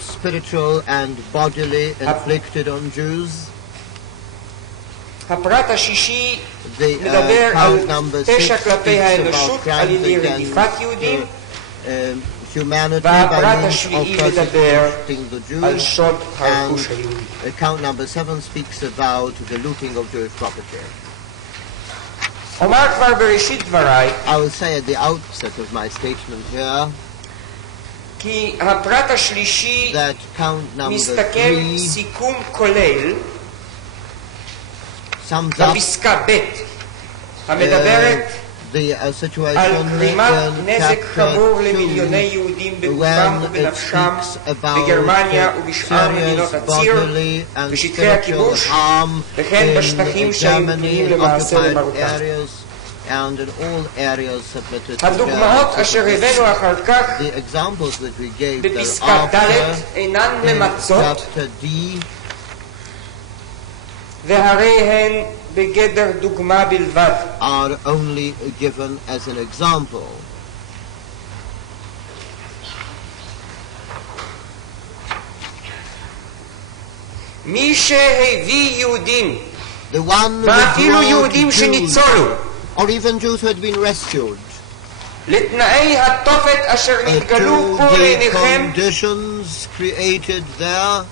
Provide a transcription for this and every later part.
spiritual and bodily inflicted on Jews. הפרט השישי מדבר על פשע כלפי האנושות על ידי רדיפת יהודים, והפרט השביעי מדבר על שוד הרכוש היהודי. Account number 7 speaks about the looting of Jewish property. אומר כבר בראשית דבריי, I will say at the outset of my statement here, כי הפרט השלישי מסתכל סיכום כולל בפסקה ב' המדברת על גרימת נזק חמור למיליוני יהודים בגופם ובנפשם בגרמניה ובשאר מדינות הציר, בשטחי הכיבוש, וכן בשטחים שהיו פנויים למעשה למרותם. הדוגמאות אשר הבאנו אחר כך בפסקה ד' אינן ממצות, והרי הן בגדר דוגמה בלבד. Are only given as an example. מי שהביא יהודים, ואפילו יהודים שניצולו, or even Jews who had been rescued, לתנאי התופת אשר נתגלו פה לעיניכם, conditions created there,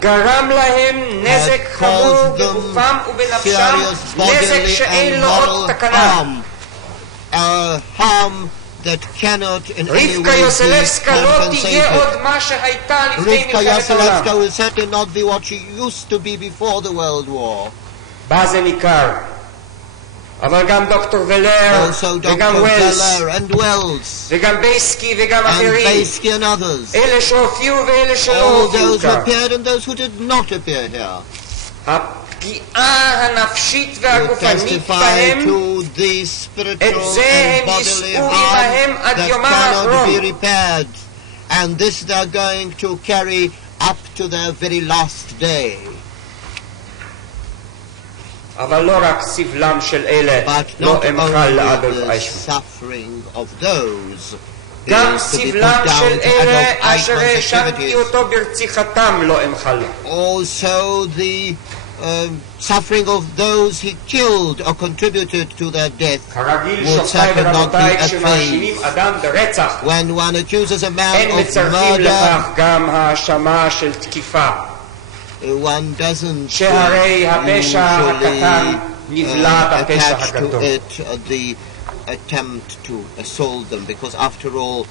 גרם להם נזק חמור בגופם ובנפשם, נזק שאין לו עוד תקנה. רבקה יוסלבסקה לא תהיה עוד מה שהייתה לפני מלחמת העולם. בה זה ניכר. אבל גם דוקטור ולר וגם ווילס וגם בייסקי וגם אחרים, אלה שהופיעו ואלה שלא הופיעו כאן, הפגיעה הנפשית והגופנית בהם, את זה הם יישאו עמהם עד יומם האחרון. And this they are going to carry up to their very last day. אבל לא רק סבלם של אלה לא אמחל לאדולף אייכמן, גם סבלם של אלה אשר האשמתי אותו ברציחתם לא אמחל. Also the suffering of those he killed or contributed to their death would certainly not be at faith. When one accuses a man of murder, one doesn't usually attach to it the attempt to assault them, because after all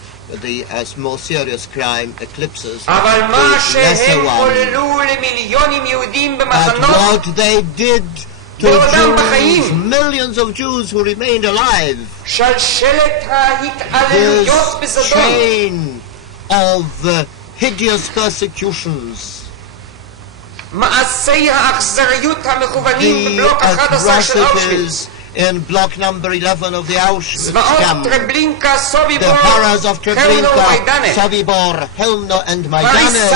the more serious crime eclipses the lesser one. But what they did to Jews, millions of Jews who remained alive, this chain of hideous persecutions, מעשי האכזריות המכוונים בבלוק 11 של אושוויץ, in block number 11 of the Auschwitz camp, the horrors of Treblinka, Sobibor, Helmno and Majdanek,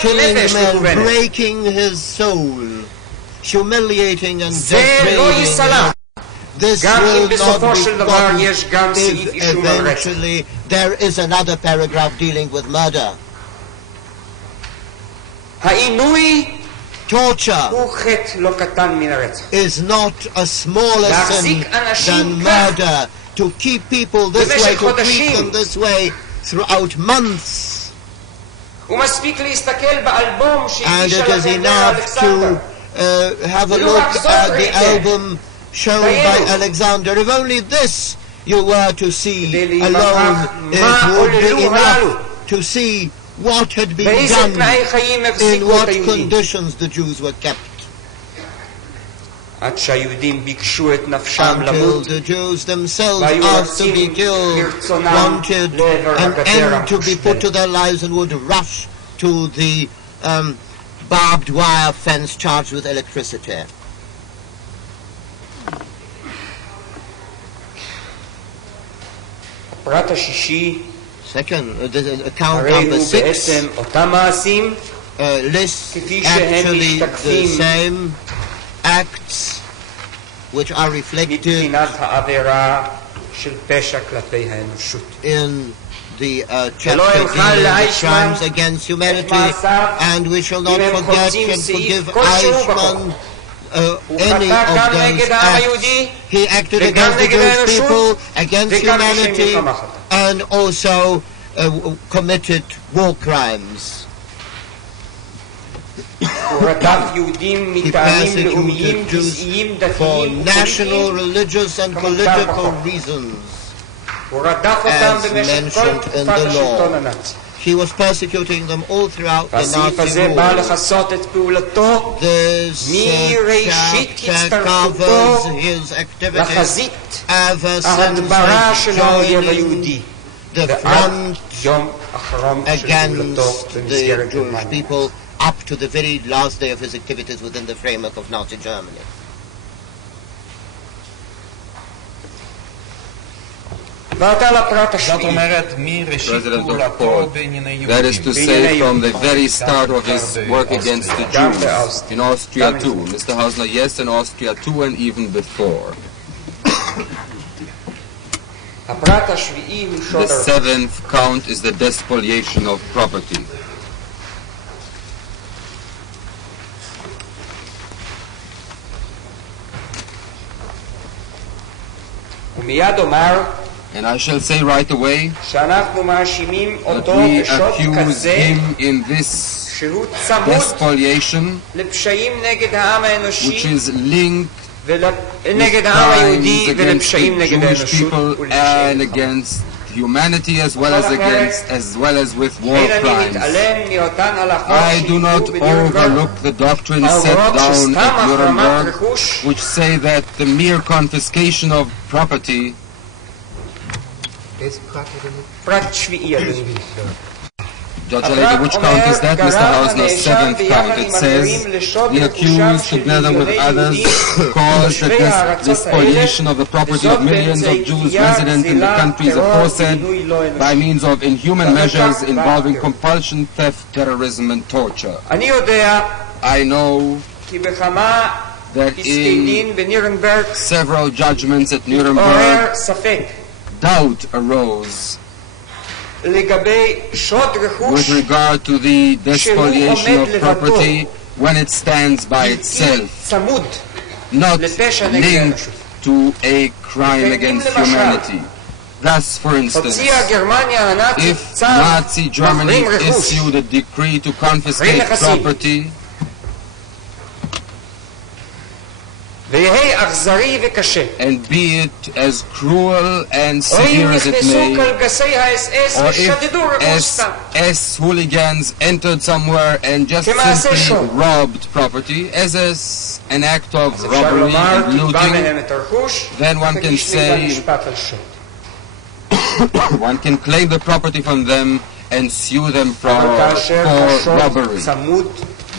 killing man, breaking his soul, humiliating and degrading him. This will not be forgotten if eventually there is another paragraph dealing with murder. Torture is not a smaller sin than murder. To keep people this way, to treat them this way throughout months. And it is enough to have a look at the album shown by Alexander. If only this you were to see alone, it would be enough to see what had been done, in what conditions the Jews were kept. Until the Jews themselves asked to be killed, wanted an end to be put to their lives, and would rush to the barbed wire fence charged with electricity. Second, account number 6 lists actually the same acts which are reflected in the chapter dealing with crimes against humanity, and we shall not forget and forgive Eichmann any of those acts. He acted against the Jewish people, against humanity, and also committed war crimes. He persecuted Jews for national, religious, and political reasons, as mentioned in the law. He was persecuting them all throughout the Nazi rule. This chapter covers his activities ever since joining the front against the Jewish people up to the very last day of his activities within the framework of Nazi Germany. President of Court, that is to say, from the very start of his work against the Jews, in Austria too. Mr. Hausner, yes, in Austria too, and even before. The seventh count is the despoliation of property. And I shall say right away that we accuse him in this despoliation, which is linked with crimes against the Jewish people and against humanity as well as with war crimes. I do not overlook the doctrines set down at Nuremberg, which say that the mere confiscation of property Judge Alegi, which count is that? Mr. Hausner's seventh count. It says, the accused, together with others, caused the despoliation of the property of millions of Jews resident in the countries aforesaid by means of inhuman measures involving compulsion, theft, terrorism, and torture. I know that in several judgments at Nuremberg, doubt arose with regard to the despoliation of property when it stands by itself, not linked to a crime against humanity. Thus, for instance, if Nazi Germany issued a decree to confiscate property, and be it as cruel and severe as it may, or if SS hooligans entered somewhere and just simply robbed property, as an act of robbery and looting, then one can say, one can claim the property from them and sue them for robbery.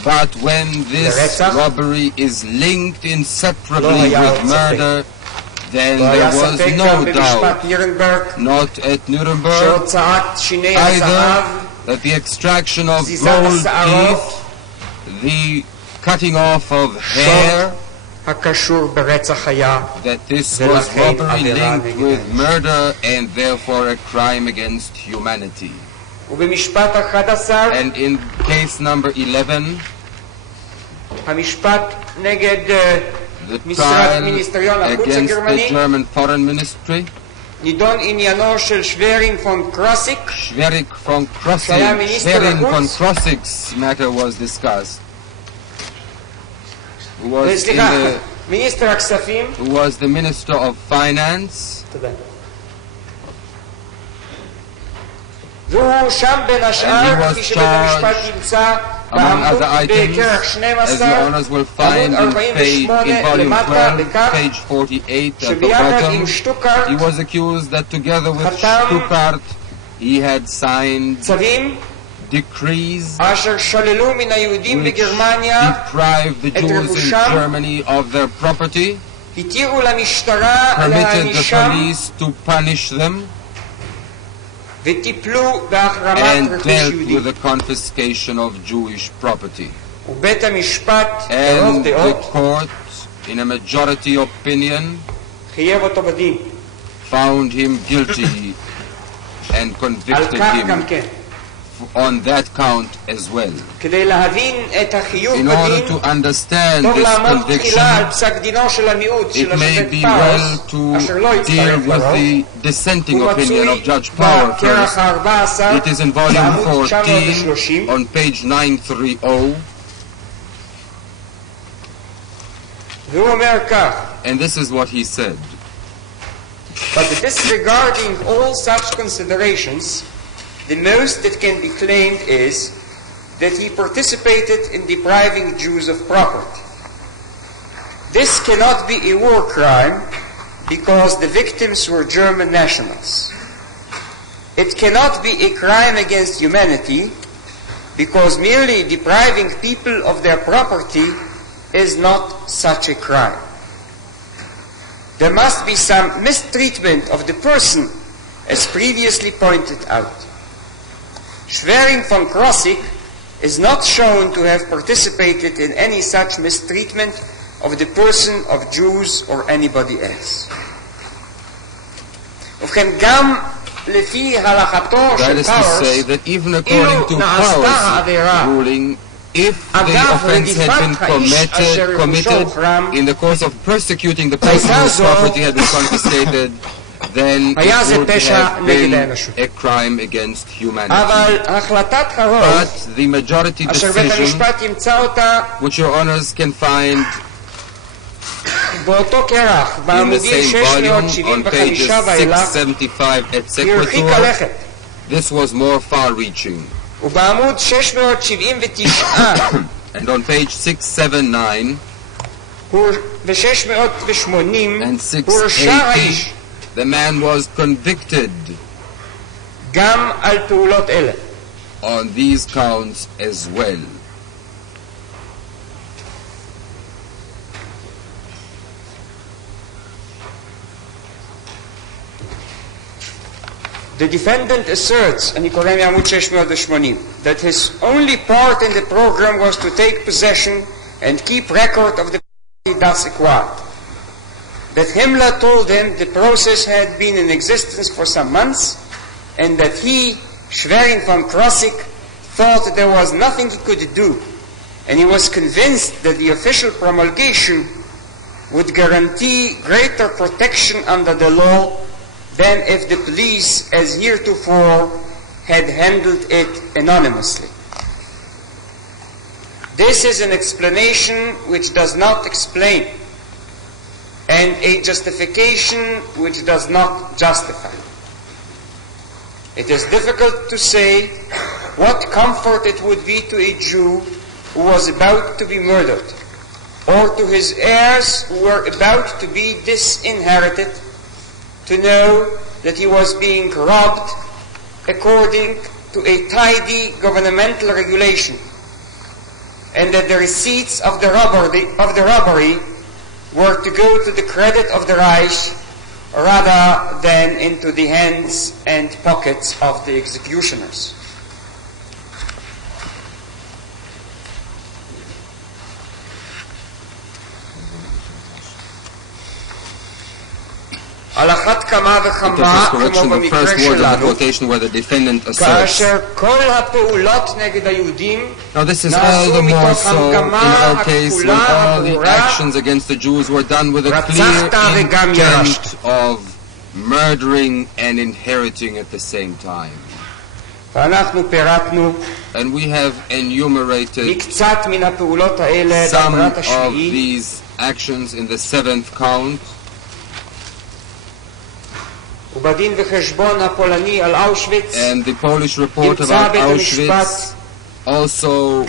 But when this robbery is linked inseparably with murder, then there was no doubt, not at Nuremberg, either that the extraction of gold teeth, the cutting off of hair, that this was robbery linked with murder and therefore a crime against humanity. And in case number 11, the trial against the German Foreign Ministry, Schwerin von Krossig's matter was discussed, who was the Minister of Finance, and he was charged, among other items, as the owners will find in volume 12, page 48 at the bottom. He was accused that together with Stuttgart he had signed decrees which deprived the Jews in Germany of their property, permitted the police to punish them, and dealt with the confiscation of Jewish property. And the court, in a majority opinion, found him guilty and convicted him on that count as well. In order to understand this conviction, it may be well to deal with the dissenting opinion of Judge Power first. It is in volume 14 on page 930. And this is what he said. But disregarding all such considerations, the most that can be claimed is that he participated in depriving Jews of property. This cannot be a war crime because the victims were German nationals. It cannot be a crime against humanity because merely depriving people of their property is not such a crime. There must be some mistreatment of the person, as previously pointed out. Schwerin von Krosigk is not shown to have participated in any such mistreatment of the person of Jews or anybody else. That is to say that even according to Power's ruling, if the offense had been committed in the course of persecuting the person whose property had been confiscated, then it would have been a crime against humanity. But the majority decision, which your honors can find in the same volume on pages 675 et sequitur, this was more far-reaching. And on page 679 and 680, the man was convicted on these counts as well. The defendant asserts, that his only part in the program was to take possession and keep record of the property thus acquired. That Himmler told him the process had been in existence for some months, and that he, Schwerin von Krosigk, thought there was nothing he could do, and he was convinced that the official promulgation would guarantee greater protection under the law than if the police, as heretofore, had handled it anonymously. This is an explanation which does not explain, and a justification which does not justify. It is difficult to say what comfort it would be to a Jew who was about to be murdered, or to his heirs who were about to be disinherited, to know that he was being robbed according to a tidy governmental regulation, and that the receipts of the robbery were to go to the credit of the Reich rather than into the hands and pockets of the executioners. It is correction the first word of the quotation where the defendant asserts. Now this is all the more so in our case when all the actions against the Jews were done with a clear intent of murdering and inheriting at the same time. And we have enumerated some of these actions in the 7th count. And the Polish report about Auschwitz also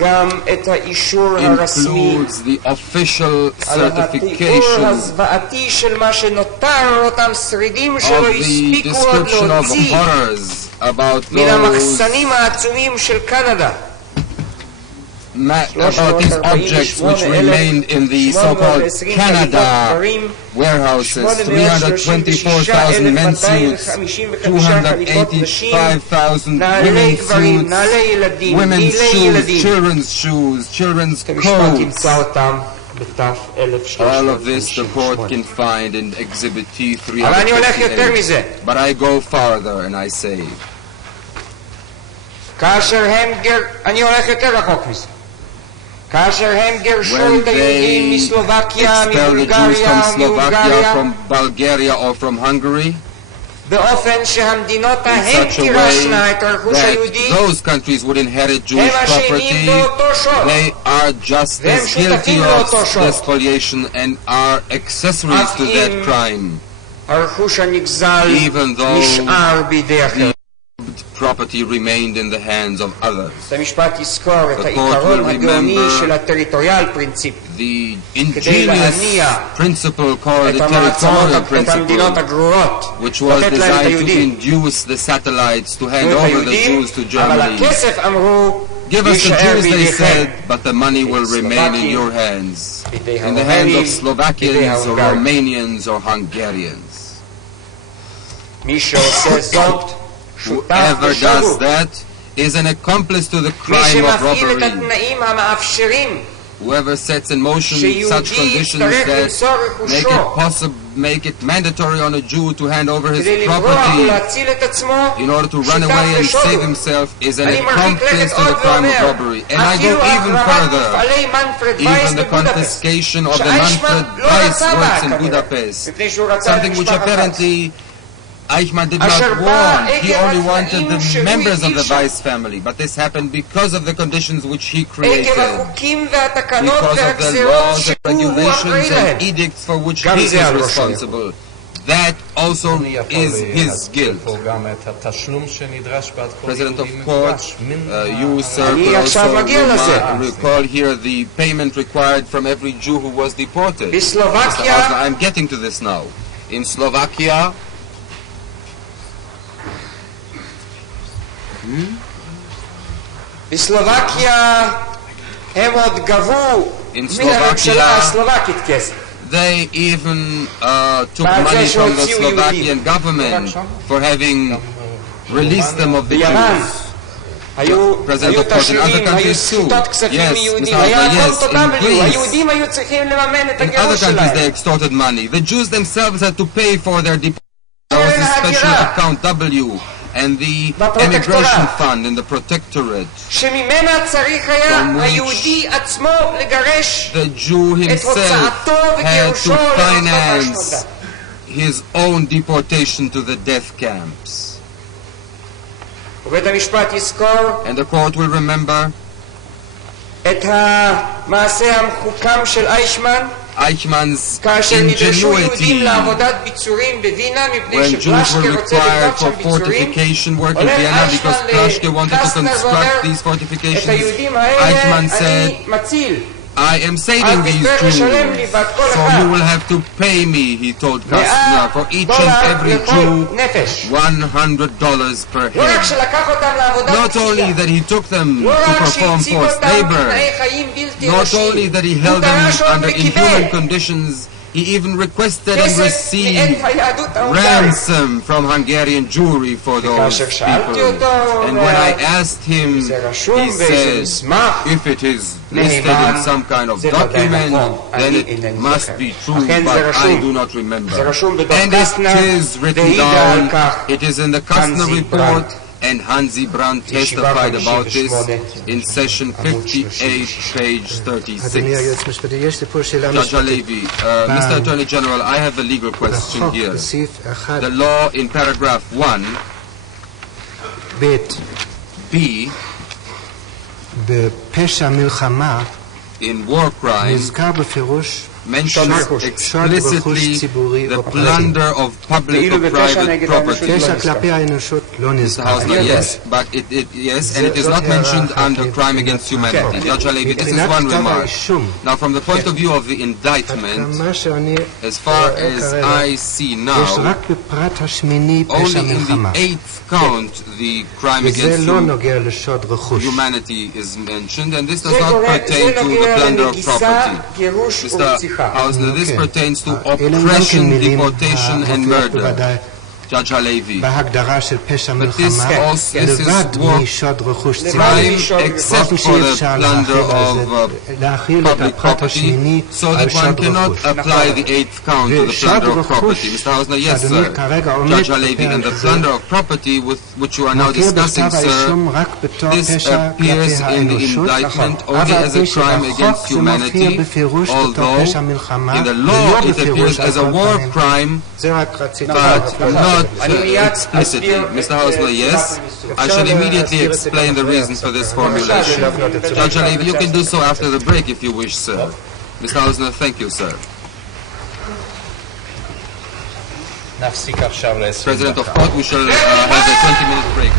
includes the official certification of the description of horrors about these objects which remained in the so-called Canada warehouses: 324,000 men's suits, 285,000 women's suits, children's shoes, children's coats. All of this the court can find in Exhibit T 358. But I go farther and I say, אני הולך יותר רחוק מזה. כאשר הם גירשו את היהודים מסלובקיה, מבולגריה, from Bulgaria or from Hungary, באופן שהמדינות ההם תירשנה את הרכוש היהודי, those countries would inherit Jewish property. They are just as guilty of the spoliation and are accessories to that crime. הרכוש הנגזל נשאר בידי אחר. Property remained in the hands of others. המשפט יזכור את העיקרון הגאוני של הטריטוריאל פרינציפ, the ingenious principle called the territorial principle, which was designed to induce the satellites to hand over the Jews to Germany. Give us the Jews, they said, but the money will remain in your hands, in the hands of Slovakians or Romanians or Hungarians. Whoever does that is an accomplice to the crime of robbery. Whoever sets in motion such conditions that make it mandatory on a Jew to hand over his property in order to run away and save himself is an accomplice to the crime of robbery. And I go even further. Even the confiscation of the Manfred Weiss works in Budapest, something which apparently Aייכמן did not want. He only wanted the members of the Weiss family, but this happened because of the conditions which he created, because of the laws and regulations and edicts for which he is responsible. That also is his guilt. President of Court, you, sir, could also recall here the payment required from every Jew who was deported. I'm getting to this now. In Slovakia, בסלובקיה הם עוד גבו מהממשלה הסלובקית כסף. They even took money from the Slovakian government for having released them of the Jews. President of course in other countries too. Yes, Mr. Alba, yes, in Greece. In other countries they extorted money. The Jews themselves had to pay for their deportation. There was a special account W and the emigration fund in the protectorate, from which the Jew himself had to finance his own deportation to the death camps. And the court will remember Eichmann's ingenuity when Jews were required for fortification work in Vienna because Plaschke wanted to construct these fortifications. Aייכman said, I am saving these Jews, so you will have to pay me, he told Kastner, for each and every Jew $100 per head. Not only that he took them to perform forced labor, not only that he held them under inhuman conditions, he even requested and received ransom from Hungarian Jewry for those people. And when I asked him, he said, if it is listed in some kind of document, then it must be true, but I do not remember. And it is written down, it is in the Kastner report, and Hansi Brandt testified about this in session 58, page 36. Judge Halevi, Mr. Attorney General, I have a legal question here. The law in paragraph 1, B, in war crimes, mentions explicitly the plunder of public or private property. Mr. Hausner, yes, but yes, and it is not mentioned under crime against humanity. Judge Halevi, this is one remark. Now, from the point of view of the indictment, as far as I see now, only in the 8th count the crime against humanity is mentioned, and this does not pertain to the plunder of property. Mr. Hausner, this pertains to oppression, deportation, and murder. Judge Halevi. But this is war crime except for the plunder of public property, so that one cannot apply the 8th count to the plunder of property. Mr. Hausner, yes, sir. Judge Halevi, and the plunder of property with which you are now discussing, sir, this appears in the indictment only as a crime against humanity, although in the law it appears as a war crime, but not explicitly. Mr. Hausner, yes. I shall immediately explain the reasons for this formulation. Judge Halevi, you can do so after the break if you wish, sir. Mr. Hausner, thank you, sir. President of Court, we shall have a 20-minute break.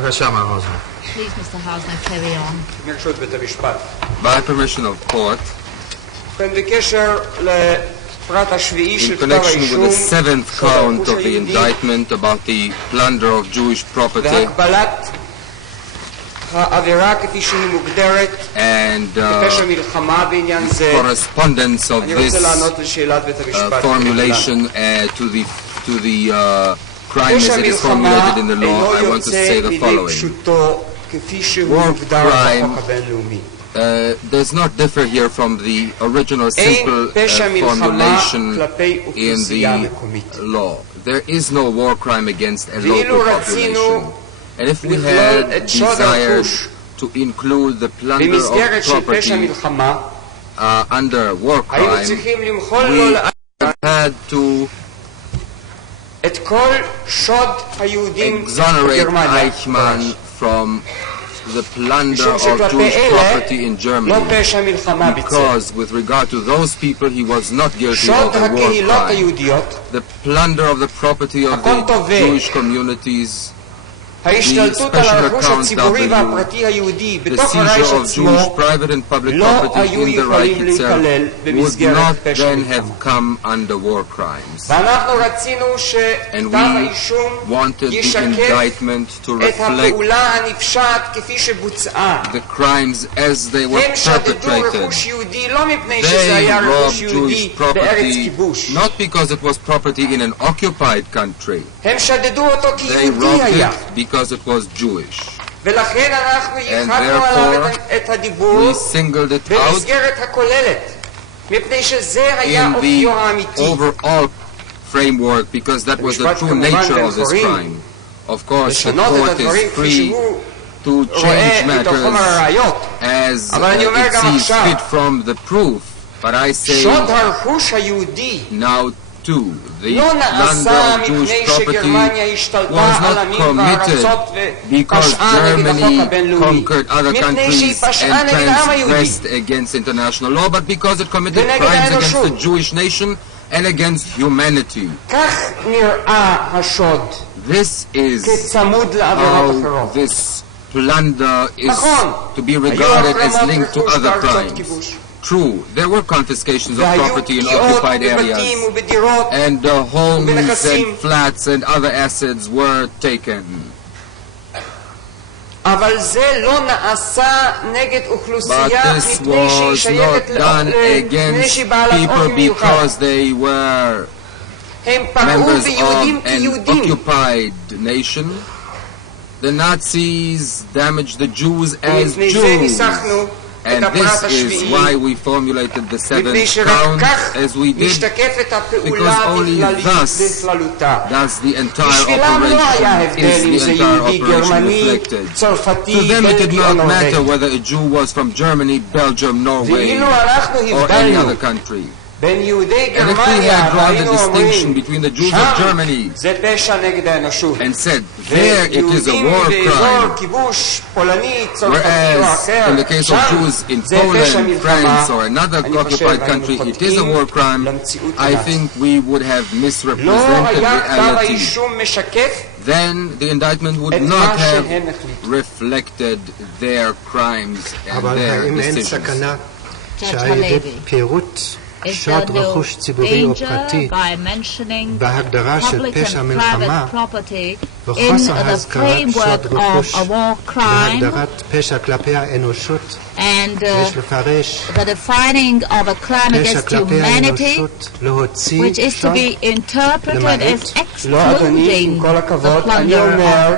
Please, Mr. Hausner, carry on. By permission of court, in connection with the seventh count of the indictment about the plunder of Jewish property and the correspondence of this formulation to the crime as it is formulated in the law, I want to say the following. War crime does not differ here from the original simple formulation in the law. There is no war crime against a local population. And if we had desired to include the plunder of property under war crime, we had to exonerate Eichman from the plunder of Jewish property in Germany, because with regard to those people he was not guilty of a war crime. The plunder of the property of the Jewish communities, the special account W, the seizure of Jewish private and public property in the Reich itself would not then have come under war crimes. And we wanted the indictment to reflect the crimes as they were perpetrated. They robbed Jewish property not because it was property in an occupied country. They robbed it because it was Jewish. And therefore we singled it out in the overall framework, because that was the true nature of this crime. Of course, the court is free to change matters as it sees fit from the proof, but I say now too, the plunder of Jewish property was not committed because Germany conquered other countries and transgressed against international law, but because it committed crimes against the Jewish nation and against humanity. This is how this plunder is to be regarded as linked to other crimes. True, there were confiscations of property in occupied areas, and homes and flats and other assets were taken. But this was not done against people because they were members of an occupied nation. The Nazis damaged the Jews as Jews. And this is why we formulated the seventh count as we did, because only thus does the entire operation reflected. To them it did not matter whether a Jew was from Germany, Belgium, Norway, or any other country. And if we had drawn the distinction between the Jews of Germany and said, there it is a war crime, whereas in the case of Jews in Poland, France, or another occupied country, it is a war crime, I think we would have misrepresented reality. Then the indictment would not have reflected their crimes and their decisions. שוד רכוש ציבורי או פרטי בהגדרה של פשע מלחמה וחוסר הזכרת שוד רכוש בהגדרת פשע כלפי האנושות יש לפרש פשע כלפי האנושות להוציא שוד למעט excluding the plunder of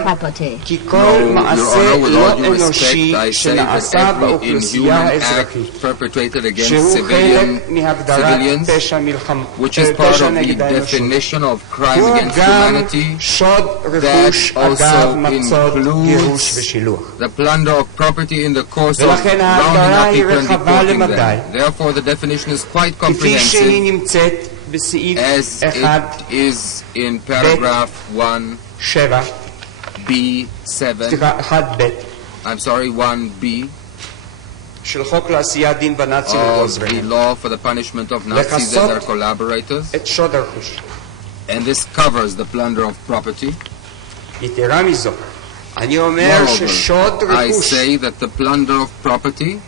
property. כי כל מעשה לא אנושי שנעשה באוכלוסייה האזרחית שהוא חלק מהגדרת פשע מלחמה which is part of the definition of crime against humanity that also includes the plunder of property in the course of rounding up people and deporting them. Therefore, the definition is quite comprehensive as it is in paragraph 1b7. I'm sorry, 1b. Of the law for the punishment of Nazis and their collaborators, and this covers the plunder of property. Moreover, I say that the plunder of property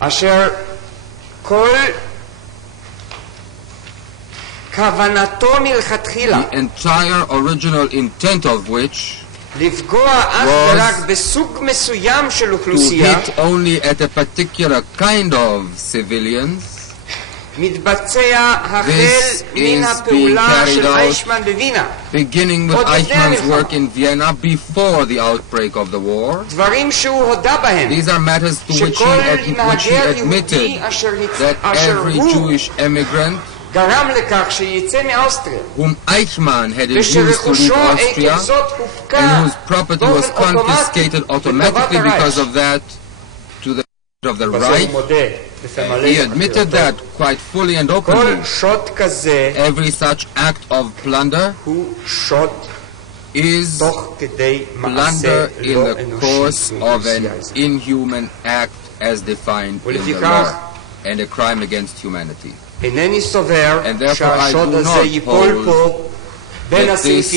אשר כל כוונתו מלכתחילה, the entire original intent of which לפגוע אך ורק בסוג מסוים של to אוכלוסייה, hit only at a particular kind of civilians, מתבצע החל מן הפעולה של אייכמן בווינה, beginning with Eichmann's work in Vienna before the outbreak of the war. דברים שהוא הודה בהם, These are matters to which he admitted that every Jewish immigrant גרם לכך שיצא מאוסטריה, whom Eichmann had induced to leave Austria and whose property was confiscated automatically because of that to the of the Reich. He admitted that quite fully and openly. Every such act of plunder is plunder in the course of an inhuman act as defined in the law and a crime against humanity. And therefore I do not hold that this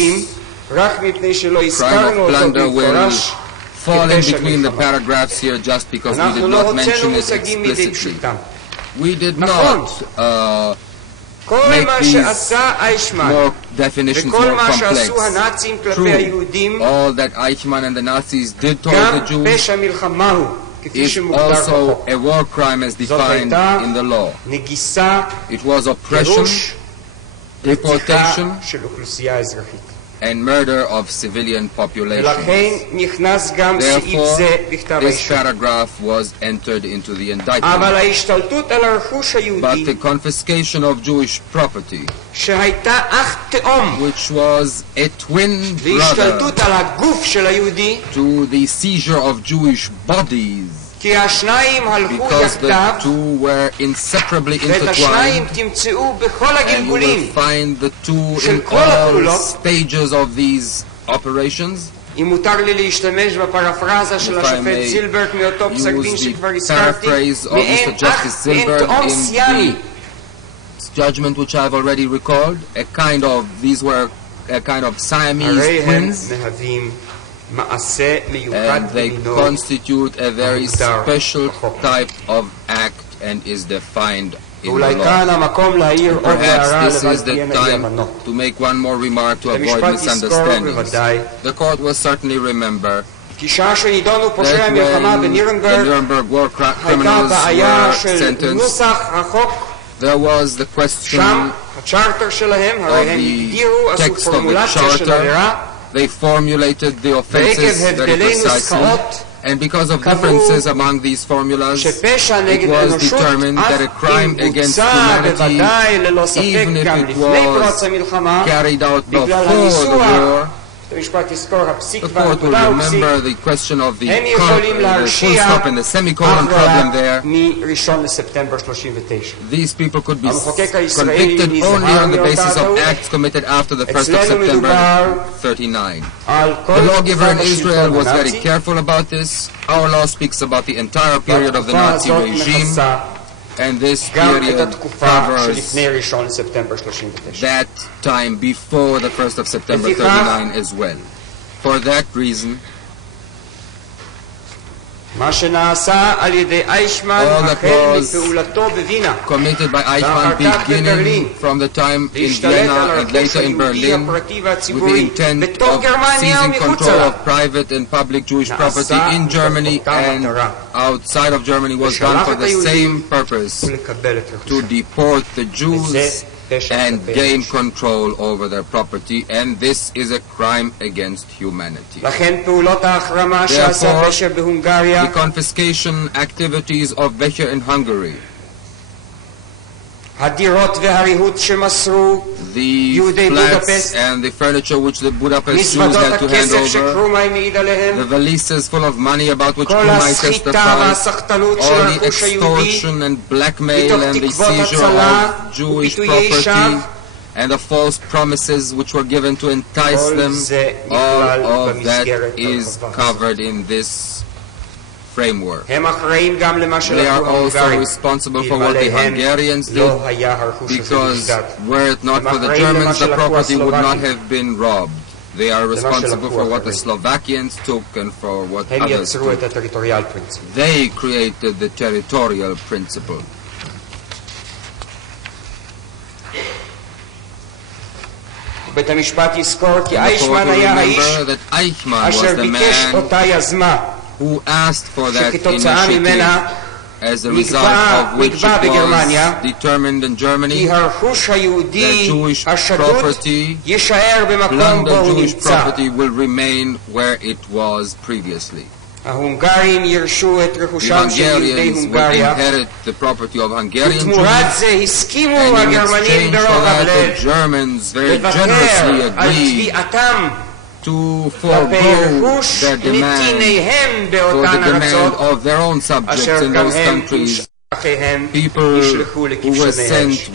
crime of plunder will fall in between the paragraphs here just because we did not mention it explicitly. We did not make these more definitions more complex. True, all that Eichmann and the Nazis did toward the Jews is also a war crime as defined in the law. It was oppression, deportation, and murder of civilian populations. Therefore, this paragraph was entered into the indictment. But the confiscation of Jewish property, which was a twin brother to the seizure of Jewish bodies, because the two were inseparably intertwined, and you will find the two in all stages of these operations. אם מותר לי להשתמש בפרפרזה של השופט זילברט מאותו פסק דין שכבר הזכרתי, מעין אח מעין תאום סיאמי. Judgment which I have already recalled, these were a kind of Siamese twins, and they constitute a very special type of act and is defined in the law. Perhaps this is the time to make one more remark to avoid misunderstandings. The court will certainly remember that when the Nuremberg war criminals were sentenced, there was the question of the text of the charter. They formulated the offenses very precisely, and because of differences among these formulas, it was determined that a crime against humanity, even if it was carried out before the war, the court will remember the question of the full stop and the semicolon problem there. These people could be convicted only on the basis of acts committed after the 1st of September 39. The lawgiver in Israel was very careful about this. Our law speaks about the entire period of the Nazi regime, and this period covers that time before the 1st of September 39 as well. For that reason, all that was committed by Eichmann beginning from the time in Vienna and later in Berlin with the intent of seizing control of private and public Jewish property in Germany and outside of Germany was done for the same purpose, to deport the Jews and gain control over their property, and this is a crime against humanity. Therefore, the confiscation activities of Becher in Hungary, the flats and the furniture which the Budapest Jews had to hand over, the valises full of money about which Krumai testified, all the extortion and blackmail and the seizure of Jewish property, and the false promises which were given to entice them, all of that is covered in this framework. They are also responsible for what the Hungarians did, because were it not for the Germans, the property would not have been robbed. They are responsible for what the Slovakians took and for what others took. They created the territorial principle. בית המשפט יזכור כי אייכמן היה האיש אשר ביקש אותה יזמה שכתוצאה ממנה נקבע בגרמניה כי הרכוש היהודי השדוד יישאר במקום בו הוא נמצא. ההונגרים ירשו את רכושם של יהודי הונגריה, ותמורת זה הסכימו הגרמנים ברוב הלב לוותר על תביעתם כלפי רכוש נתיניהם באותן ארצות, אשר גם הם ואחיהם נשלחו לכבשני אש.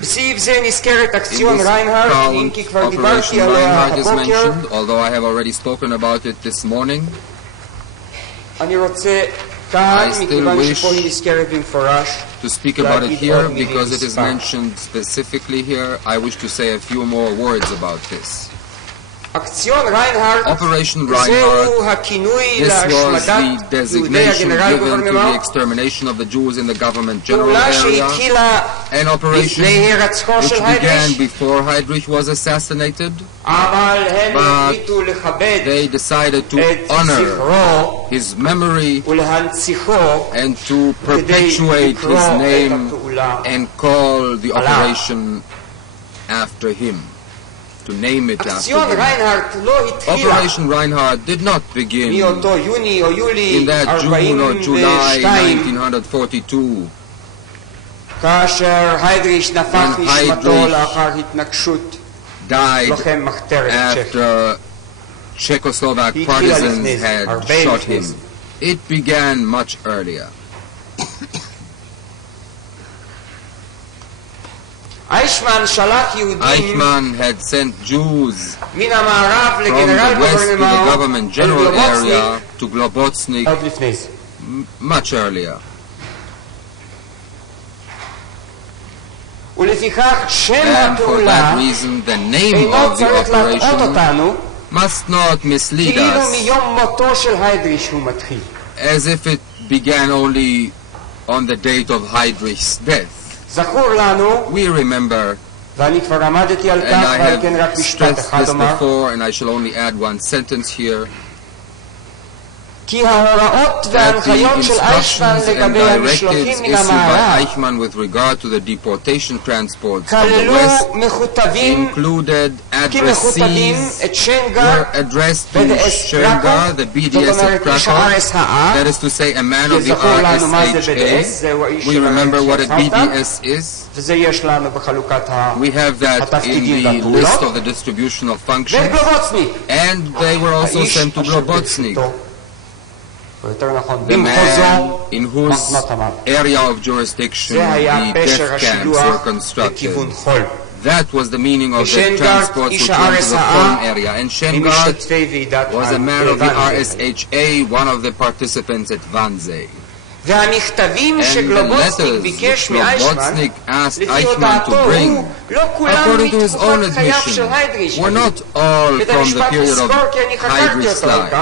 בסעיף זה נזכרת אקציון ריינהארט, אם כי כבר דיברתי עליה הבוקר. אני רוצה כאן, מכיוון שפה היא נזכרת במפורש, להגיד עוד מילים מספר. אקציון ריינהארט זהו הכינוי להשמדת יהודי הגנרל גוברנמנט, פעולה שהתחילה לפני הירצחו של היידריך, אבל הם החליטו לכבד את זכרו ולהנציחו כדי לקרוא את הפעולה עליו. To name it after him. Operation Reinhardt did not begin in that June or July 1942 כאשר היידריך נפח נשמתו לאחר התנקשות לוחם מחתרת צ'כי. Czechoslovak partisans had shot him. It began much earlier. Eichmann had sent Jews from the west to the government general area to Globocnik much earlier. And for that reason, the name of the operation must not mislead us as if it began only on the date of Heydrich's death. We remember, and I have stressed this before, and I shall only add one sentence here, that the instructions and directives issued by Eichmann with regard to the deportation transports from the West included addressees were addressed to Shengar, the BDS at Krakow, that is to say a man of the RSHA. We remember what a BDS is. We have that in the list of the distribution of functions, and they were also sent to Globocnik, the man in whose area of jurisdiction the death camps were constructed. That was the meaning of the transports which went to the home area. And Shengard was a man of the RSHA, one of the participants at Wannsee. And the letters which Globocnik asked Eichmann to bring, according to his own admission, were not all from the period of Heydrich's life.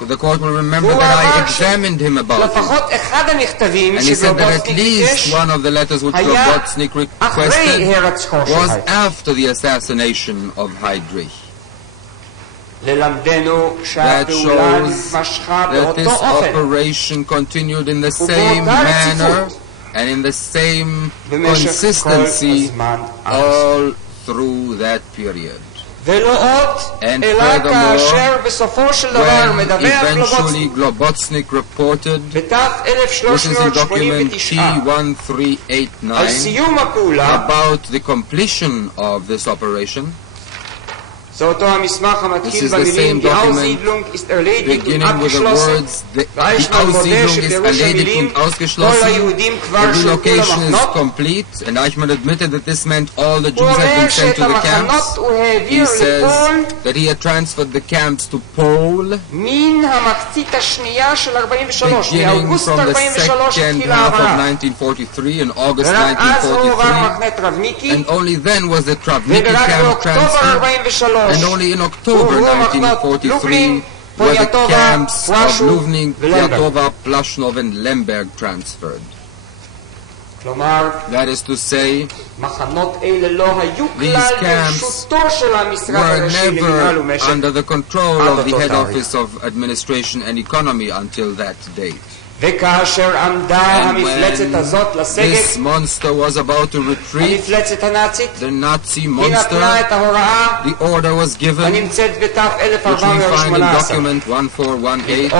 The court will remember that I examined him about it. And he said that at least one of the letters which Globocnik requested was after the assassination of Heydrich. That shows that this operation continued in the same manner and in the same consistency all through that period. And furthermore, when eventually Globocnik reported, this is in document T1389, about the completion of this operation, This is the same document beginning with the words, die Aussiedlung ist erledigt und ausgeschlossen, the relocation is complete, and Eichmann admitted that this meant all the Jews had been sent to the camps. He says that he had transferred the camps to Pole, beginning from the second half of 1943 and August 1943, and only then was the Travniki camp transferred, and only in October 1943 were the camps of Lubnik, Piatova, Plashnov and Lemberg transferred. That is to say, these camps were never under the control of the head office of administration and economy until that date. And when this monster was about to retreat, the Nazi monster, the order was given, which we find in document 1418,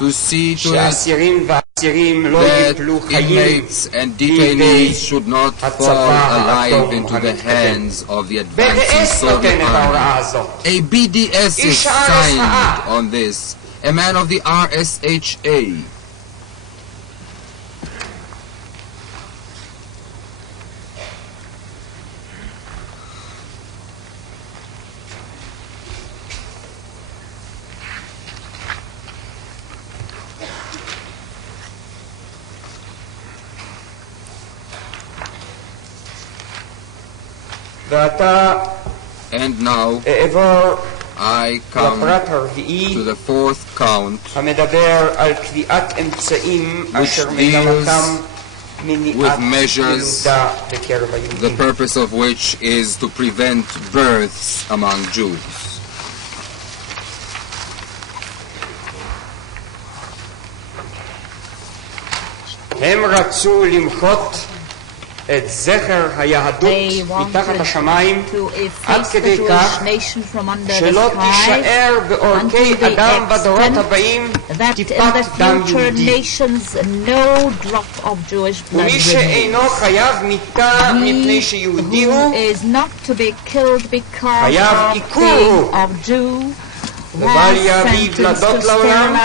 to see to it that inmates and detainees should not fall alive into the hands of the advancing Soviet army. A BDS is signed on this, a man of the RSHA. And now I come to the fourth count, which deals with measures, the purpose of which is to prevent births among Jews. הם רצו למחות את זכר היהדות מתחת השמיים עד כדי כך שלא תישאר בעורקי אדם בדורות הבאים טיפת דם יהודי. ומי שאינו חייב מיתה מפני שיהודי הוא, חייב עיקור הוא, ובל יביא ולדות לעולם,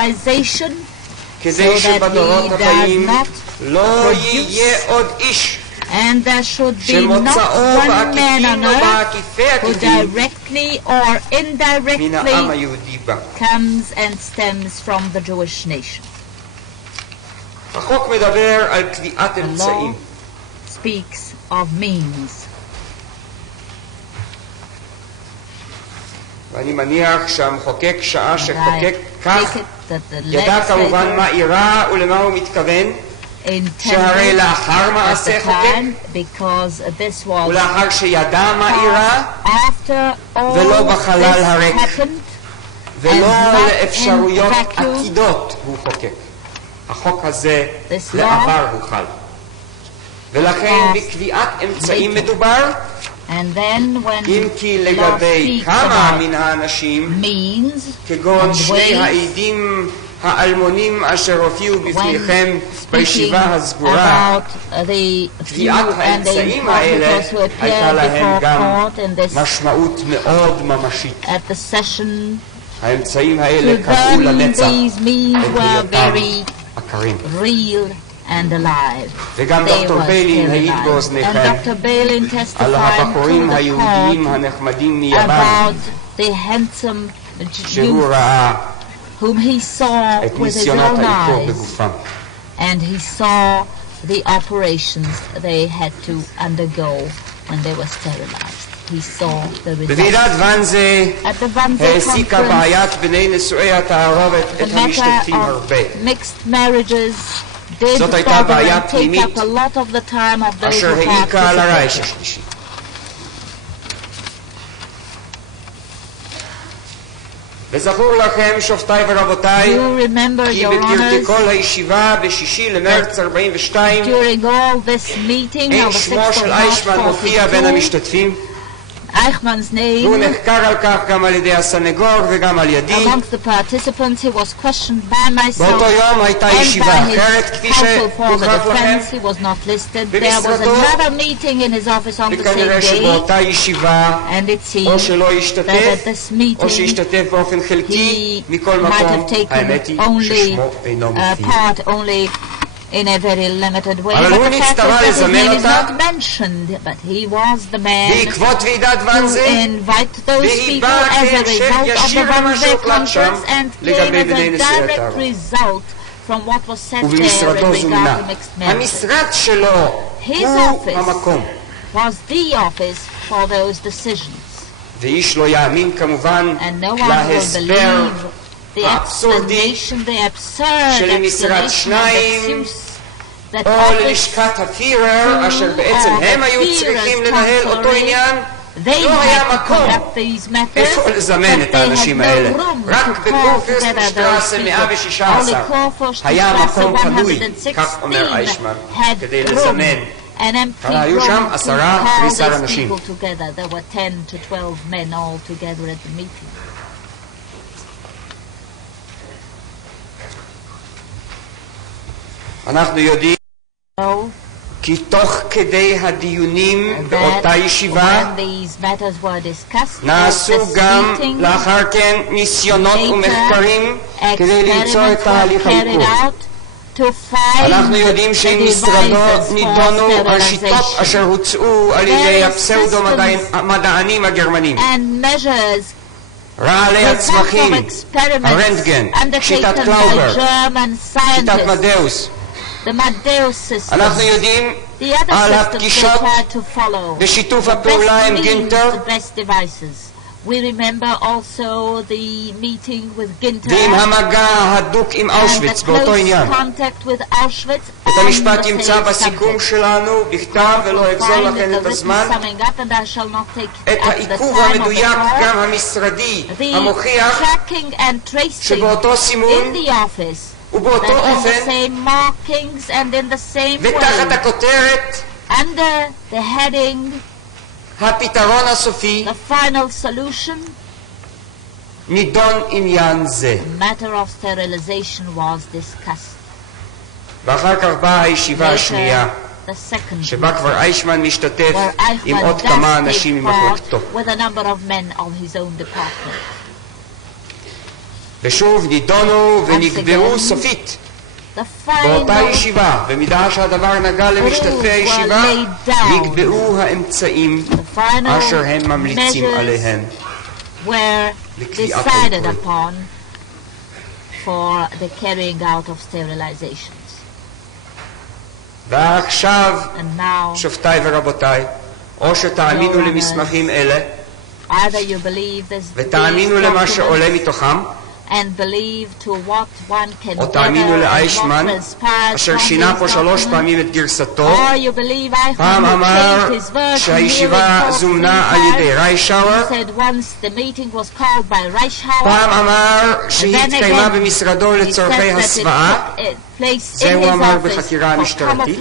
כדי שבדורות הבאים לא יהיה עוד איש and there should be not one manner who directly or indirectly comes and stems from the Jewish nation. The law speaks of means. ואני מניח שהמחוקק שעה שחוקק כך ידע כמובן מה אירע ולמה הוא מתכוון, שהרי לאחר מעשה חוקק ולאחר שידע מה אירע ולא בחלל הריק ולא לאפשרויות עתידות הוא חוקק. החוק הזה לעבר הוא חל, ולכן בקביעת אמצעים מדובר, אם כי לגבי כמה מן האנשים כגון שני העדים האלמונים אשר הופיעו בפניכם בישיבה הסגורה, קביעת האמצעים האלה הייתה להם גם משמעות מאוד ממשית. האמצעים האלה קבעו לנצח את היותם עקרים. וגם דוקטור ביילין העיד באוזניכם על הבחורים היהודיים הנחמדים מיוון שהוא ראה את ניסיונות האיתור בגופם. And he saw the operations they had to undergo when they were sterilized. He saw the בוועידת ואנזה העסיקה בעיית בני נשואי התערובת את המשתתפים הרבה. זאת הייתה בעיה פנימית אשר העיקה על הרייש השלישי. וזכור לכם שופטיי ורבותיי כי בפרוטוקול הישיבה ב6 למרץ 42 אין שמו של אייכמן מופיע בין המשתתפים, Eichmann's name. והוא נחקר על כך גם על ידי הסנגור וגם על ידי. Amongst the participants he was questioned by myself באותו יום הייתה ישיבה אחרת כפי שהוכח לכם. He was not listed. There was another meeting in his office on the same וכנראה שבאותה ישיבה או שלא השתתף או שהשתתף באופן חלקי. מכל מקום האמת היא ששמו אינו מופיע. In a very limited way. אבל הוא נצטווה לזמן אותה בעקבות ועידת ואנזה, והיא באה כהמשך ישיר למה שהוחלט שם לגבי בני נשיאת הארון. ובמשרדו זומנה. המשרד שלו הוא המקום. ואיש לא יאמין כמובן להסבר האבסורדי שלמשרד שניים או ללשכת הפירר אשר בעצם הם היו צריכים לנהל אותו עניין. לא היה מקום איפה לזמן את האנשים האלה. רק בקורפירסטרסה 116 היה מקום פנוי, כך אומר אייכמן, כדי לזמן. היו שם 10-12 אנשים. אנחנו יודעים כי תוך כדי הדיונים באותה ישיבה נעשו גם לאחר כן ניסיונות ומחקרים כדי למצוא את תהליך העיכוב. אנחנו יודעים שעם משרדו נידונו על שיטות אשר הוצאו על ידי הפסאודו-מדענים הגרמנים. רעלי הצמחים, הרנטגן, שיטת קלאובר, שיטת מדאוס. אנחנו יודעים על הפגישות בשיתוף הפעולה עם גינטר ועם המגע ההדוק עם אושוויץ באותו עניין. את המשפט ימצא בסיכום שלנו בכתב ולא אגזול לכם את הזמן. את העיכוב המדויק גם המשרדי המוכיח שבאותו סימון ובאותו אופן ותחת הכותרת הפתרון הסופי נידון עניין זה. ואחר כך באה הישיבה השנייה שבה כבר אייכמן משתתף עם עוד כמה אנשים ממחלקתו. ושוב נידונו ונקבעו סופית באותה ישיבה. במידה שהדבר נגע למשתתפי הישיבה נקבעו האמצעים אשר הם ממליצים עליהם לקביעת העיכוב. ועכשיו שופטיי ורבותיי, או שתאמינו למסמכים אלה ותאמינו למה שעולה מתוכם, או תאמינו לאייכמן אשר שינה פה 3 פעמים את גרסתו. פעם אמר שהישיבה זומנה על ידי ריישאואר, פעם אמר שהיא התקיימה במשרדו לצורכי הסוואה, זה הוא אמר בחקירה המשטרתית,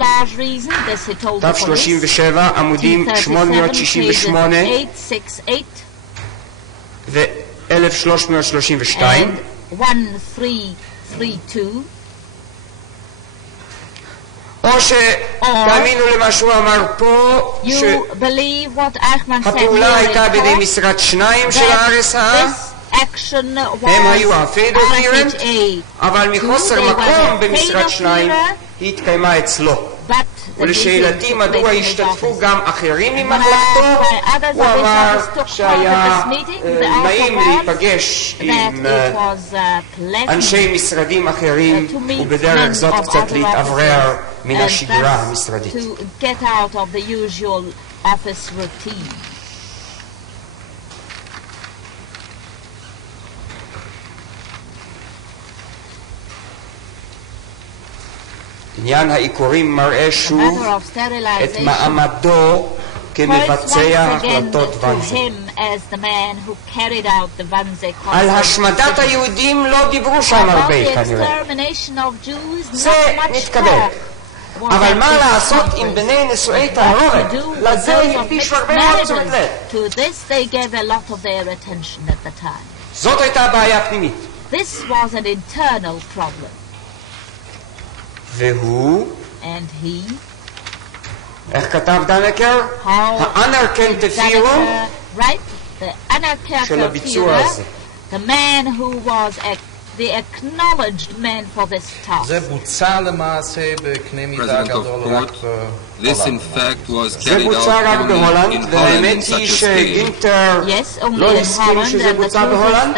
תו 37 עמודים 868 ו-1332, או שתאמינו למה שהוא אמר פה שהפעולה הייתה בידי משרד 2 של ה-RSA, הם היו הפיידרפירנט, אבל מחוסר מקום במשרד 2 היא התקיימה אצלו. ולשאלתי מדוע השתתפו גם אחרים ממחלקתו, הוא אמר שהיה נעים להיפגש עם אנשי משרדים אחרים ובדרך זאת קצת להתאוורר מן השגרה המשרדית. עניין העיקורים מראה שוב את מעמדו כמבצע החלטות ואנזה. על השמדת היהודים לא דיברו שם הרבה כנראה. זה נתקבל. אבל מה לעשות עם בני נשואי תערובת? לזה הקדישו הרבה מאוד תשומת לב. To this they gave a lot of their attention at the time. זאת הייתה בעיה פנימית. This was an internal problem. והוא, and he, איך כתב דנקר? האנרקנטפירו של הביצוע הזה. The man who was the acknowledged man for this task. זה בוצע למעשה בקנה מידה גדול רק This in fact was זה carried בוצע רק out בהולנד, in Holland in והאמת such היא a scale. שגינטר לא הסכים שזה בוצע בהולנד,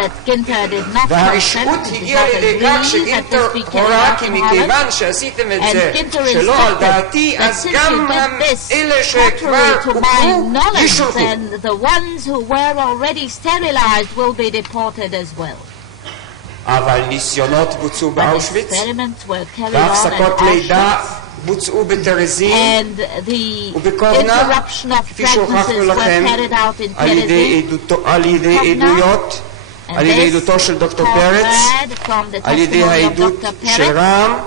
והרשעות הגיעה לידי כך שגינטר הורה כי מכיוון שעשיתם את זה שלא על דעתי, אז גם אלה שכבר הוכרו ישורחו. The ones who were already sterilized will be deported as well. אבל ניסיונות בוצעו באושוויץ, והפסקות לידה בוצעו בטרזין ובקובנה, כפי שהוכחנו לכם על ידי עדויות, על ידי עדותו של דוקטור פרץ, על ידי העדות של רם,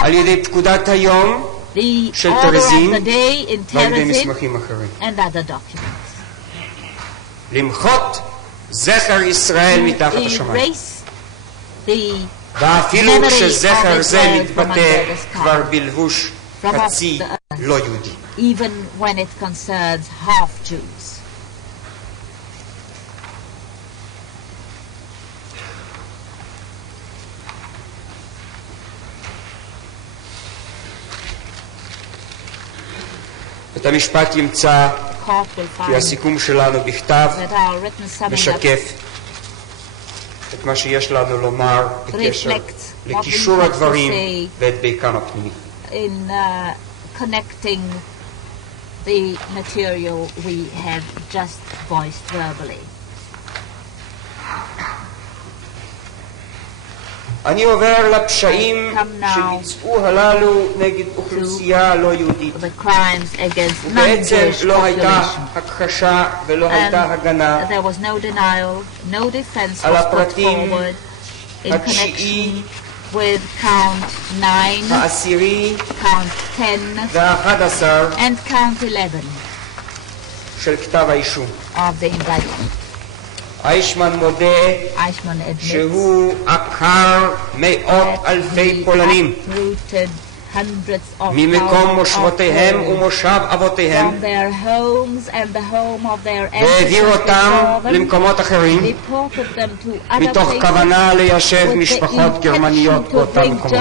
על ידי פקודת היום של טרזין ועל ידי מסמכים אחרים. למחות זכר ישראל מתחת השמיים. ואפילו שזכר זה מתבטא כבר בלבוש חצי לא יהודי. Even when it concerns half Jews. את המשפט ימצא כי הסיכום שלנו בכתב משקף את מה שיש לנו לומר בקשר לקישור הדברים ואת בעיקם הפנימי. In connecting the material we have just voiced verbally. אני עובר לפשעים שביצעו הללו נגד אוכלוסייה לא יהודית. ובעצם לא הייתה הכחשה ולא הייתה הגנה על הפרטים התשיעי, העשירי וה-11 של כתב האישום. אייכמן מודה שהוא עקר מאות אלפי פולנים ממקום מושבותיהם ומושב אבותיהם והעביר אותם למקומות אחרים מתוך כוונה ליישב משפחות גרמניות באותם מקומות.